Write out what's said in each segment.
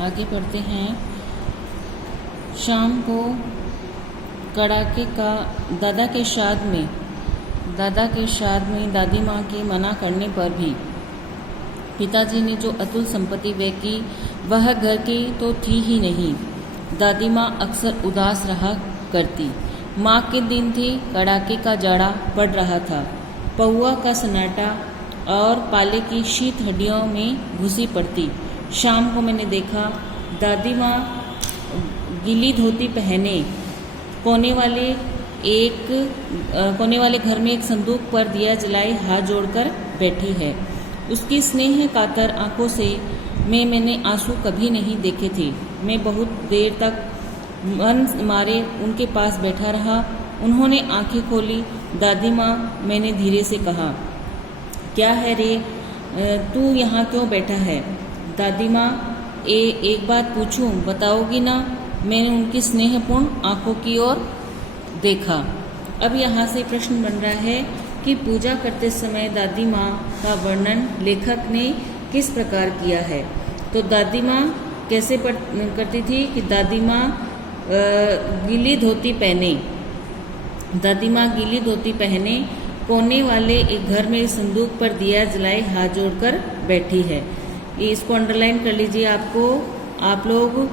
आगे बढ़ते हैं। शाम को कड़ाके का दादा के श्राद्ध में दादी माँ के मना करने पर भी पिताजी ने जो अतुल संपत्ति व्यय की वह घर की तो थी ही नहीं। दादी माँ अक्सर उदास रहा करती। माँ के दिन थे, कड़ाके का जाड़ा पड़ रहा था। पौआ का सन्नाटा और पाले की शीत हड्डियों में घुसी पड़ती। शाम को मैंने देखा दादी माँ गीली धोती पहने कोने वाले घर में एक संदूक पर दिया जलाए हाथ जोड़कर बैठी है। उसकी स्नेह कातर आंखों से मैंने आंसू कभी नहीं देखे थे। मैं बहुत देर तक मन मारे उनके पास बैठा रहा। उन्होंने आंखें खोली। दादी माँ, मैंने धीरे से कहा, क्या है रे, तू यहाँ क्यों बैठा है? दादी माँ, एक बात पूछूं, बताओगी ना? मैंने उनकी स्नेहपूर्ण आंखों की ओर देखा। अब यहाँ से प्रश्न बन रहा है कि पूजा करते समय दादी माँ का वर्णन लेखक ने किस प्रकार किया है। तो दादी माँ कैसे करती थी कि दादी माँ गीली धोती पहने कोने वाले एक घर में संदूक पर दिया जलाए हाथ जोड़कर बैठी है। इसको अंडरलाइन कर लीजिए आप लोग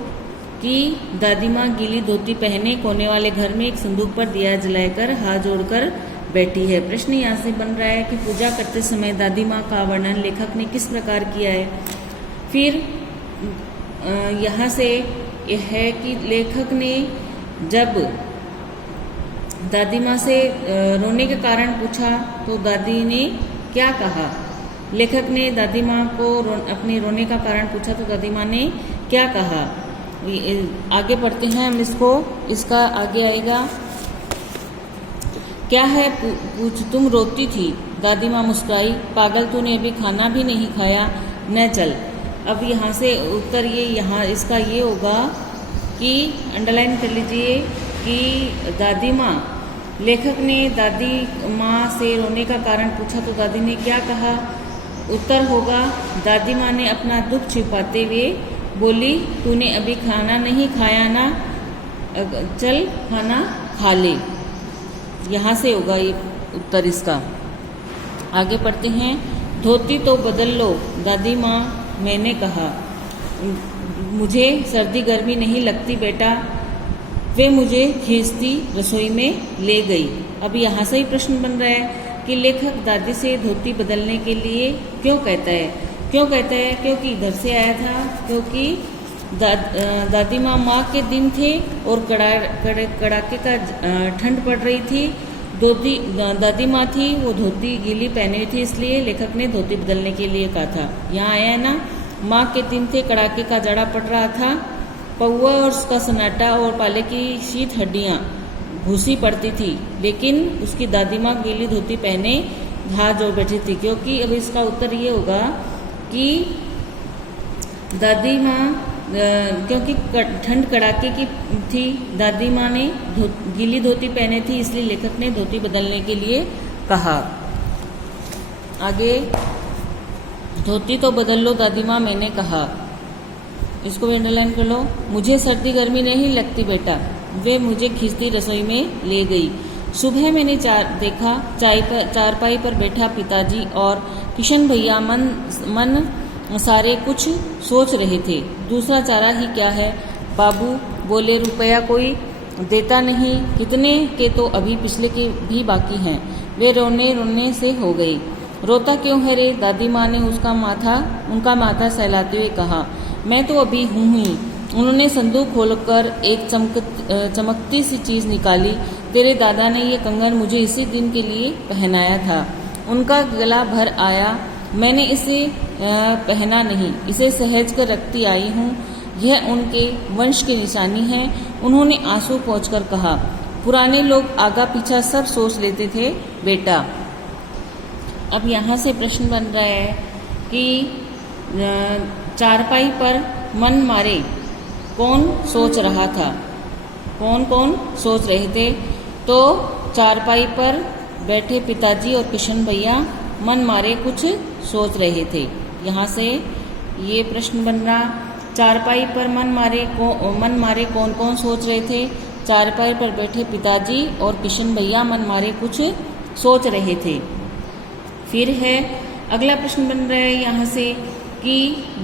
कि दादी माँ गीली धोती पहने कोने वाले घर में एक संदूक पर दिया जलाकर हाथ जोड़कर बैठी है। प्रश्न यहाँ से बन रहा है कि पूजा करते समय दादी माँ का वर्णन लेखक ने किस प्रकार किया है। फिर यहाँ से यह है कि लेखक ने जब दादी माँ से रोने के कारण पूछा तो दादी ने क्या कहा। लेखक ने दादी माँ को अपने रोने का कारण पूछा तो दादी माँ ने क्या कहा। आगे पढ़ते हैं हम इसका आगे आएगा। क्या है पूछ, तुम रोती थी? दादी माँ मुस्कुराई। पागल, तूने अभी खाना भी नहीं खाया, न चल। अब यहाँ से उत्तर इसका ये होगा कि अंडरलाइन कर लीजिए कि दादी माँ, लेखक ने दादी माँ से रोने का कारण पूछा तो दादी ने क्या कहा। उत्तर होगा, दादी माँ ने अपना दुख छिपाते हुए बोली, तूने अभी खाना नहीं खाया ना, चल खाना खा ले। यहाँ से होगा ये उत्तर इसका। आगे पढ़ते हैं। धोती तो बदल लो दादी माँ, मैंने कहा, मुझे सर्दी गर्मी नहीं लगती बेटा। वे मुझे खींचती रसोई में ले गई। अब यहाँ से ही प्रश्न बन रहा है कि लेखक दादी से धोती बदलने के लिए क्यों कहता है। क्योंकि इधर से आया था, क्योंकि दादी माँ के दिन थे और कड़ाके का ठंड पड़ रही थी। दादी माँ थी, वो धोती गीली पहनी थी, इसलिए लेखक ने धोती बदलने के लिए कहा था। यहाँ आया है ना, माँ के दिन थे, कड़ाके का जाड़ा पड़ रहा था, पौआ और उसका सन्नाटा और पाले की शीत हड्डियाँ घुसी पड़ती थी, लेकिन उसकी दादी माँ गीली धोती पहने हाथ जोड़ बैठी थी। क्योंकि अब इसका उत्तर ये होगा कि दादी माँ क्योंकि ठंड कड़ाके की थी, दादी माँ ने गीली धोती पहने थी, इसलिए लेखक ने धोती बदलने के लिए कहा। आगे, धोती तो बदल लो दादी माँ, मैंने कहा। इसको भी अंडरलाइन कर लो। मुझे सर्दी गर्मी नहीं लगती बेटा। वे मुझे खींचती रसोई में ले गई। सुबह मैंने देखा चारपाई पर बैठा पिताजी और किशन भैया मन सारे कुछ सोच रहे थे। दूसरा चारा ही क्या है, बाबू बोले, रुपया कोई देता नहीं, कितने के तो अभी पिछले के भी बाकी हैं। वे रोने से हो गई। रोता क्यों है रे? दादी माँ ने उनका माथा सहलाते हुए कहा, मैं तो अभी हूँ ही। उन्होंने संदूक खोलकर एक चमकती सी चीज निकाली। तेरे दादा ने ये कंगन मुझे इसी दिन के लिए पहनाया था। उनका गला भर आया, मैंने इसे पहना नहीं, इसे सहेज कर रखती आई हूँ। यह उनके वंश की निशानी है। उन्होंने आंसू पोंछकर कहा, पुराने लोग आगा पीछा सब सोच लेते थे बेटा। अब यहाँ से प्रश्न बन रहा है कि चारपाई पर मन मारे कौन सोच रहा था, कौन सोच रहे थे। तो चारपाई पर बैठे पिताजी और किशन भैया मन मारे कुछ सोच रहे थे। यहाँ से ये प्रश्न बन रहा चारपाई पर मन मारे कौन कौन सोच रहे थे? चारपाई पर बैठे पिताजी और किशन भैया मन मारे कुछ सोच रहे थे। फिर है अगला प्रश्न बन रहा है यहाँ से कि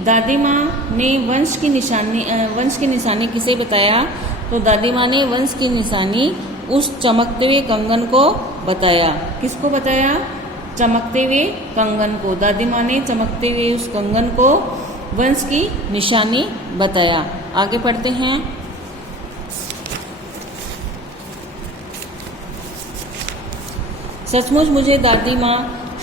दादी माँ ने वंश की निशानी किसे बताया? तो दादी माँ ने वंश की निशानी उस चमकते हुए कंगन को बताया। किसको बताया? चमकते हुए कंगन को। दादी माँ ने चमकते हुए उस कंगन को वंश की निशानी बताया। आगे पढ़ते हैं। सचमुच मुझे दादी माँ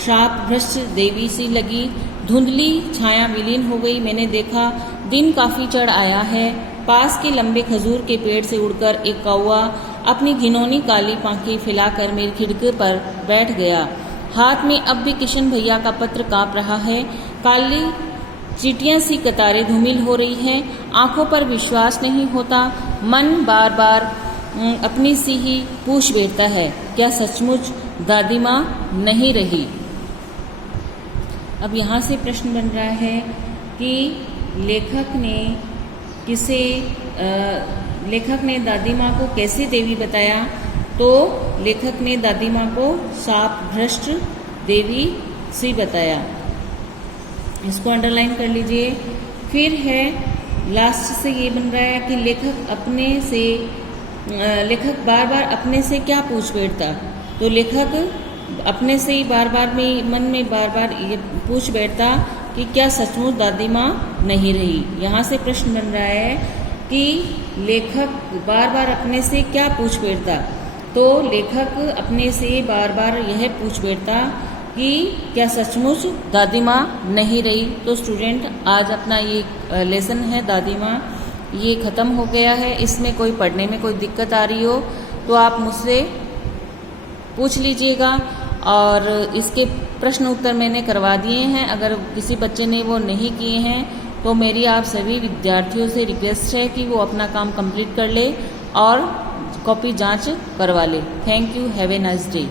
श्राप भ्रष्ट देवी सी लगी। धुंधली छाया विलीन हो गई। मैंने देखा दिन काफी चढ़ आया है। पास के लंबे खजूर के पेड़ से उड़कर एक कौवा अपनी घिनौनी काली पांखें फैलाकर मेरी खिड़की पर बैठ गया। हाथ में अब भी किशन भैया का पत्र कांप रहा है। काली चींटियां सी कतारें धूमिल हो रही हैं। आंखों पर विश्वास नहीं होता। मन बार बार अपनी सी ही पूछ बैठता है, क्या सचमुच दादी माँ नहीं रही? अब यहाँ से प्रश्न बन रहा है कि लेखक ने दादी माँ को कैसे देवी बताया? तो लेखक ने दादी माँ को शाप भ्रष्ट देवी सी बताया। इसको अंडरलाइन कर लीजिए। फिर है लास्ट से ये बन रहा है कि लेखक बार बार अपने से क्या पूछ बैठता? तो लेखक अपने से ही मन में बार बार ये पूछ बैठता कि क्या सचमुच दादी माँ नहीं रही। यहाँ से प्रश्न बन रहा है कि लेखक बार बार अपने से क्या पूछ बैठता? तो लेखक अपने से बार बार यह पूछ बैठता कि क्या सचमुच दादी माँ नहीं रही। तो स्टूडेंट, आज अपना ये लेसन है दादी माँ, ये ख़त्म हो गया है। इसमें कोई पढ़ने में कोई दिक्कत आ रही हो तो आप मुझसे पूछ लीजिएगा, और इसके प्रश्न उत्तर मैंने करवा दिए हैं। अगर किसी बच्चे ने वो नहीं किए हैं तो मेरी आप सभी विद्यार्थियों से रिक्वेस्ट है कि वो अपना काम कंप्लीट कर ले और कॉपी जांच करवा ले। Thank you. Have a nice day.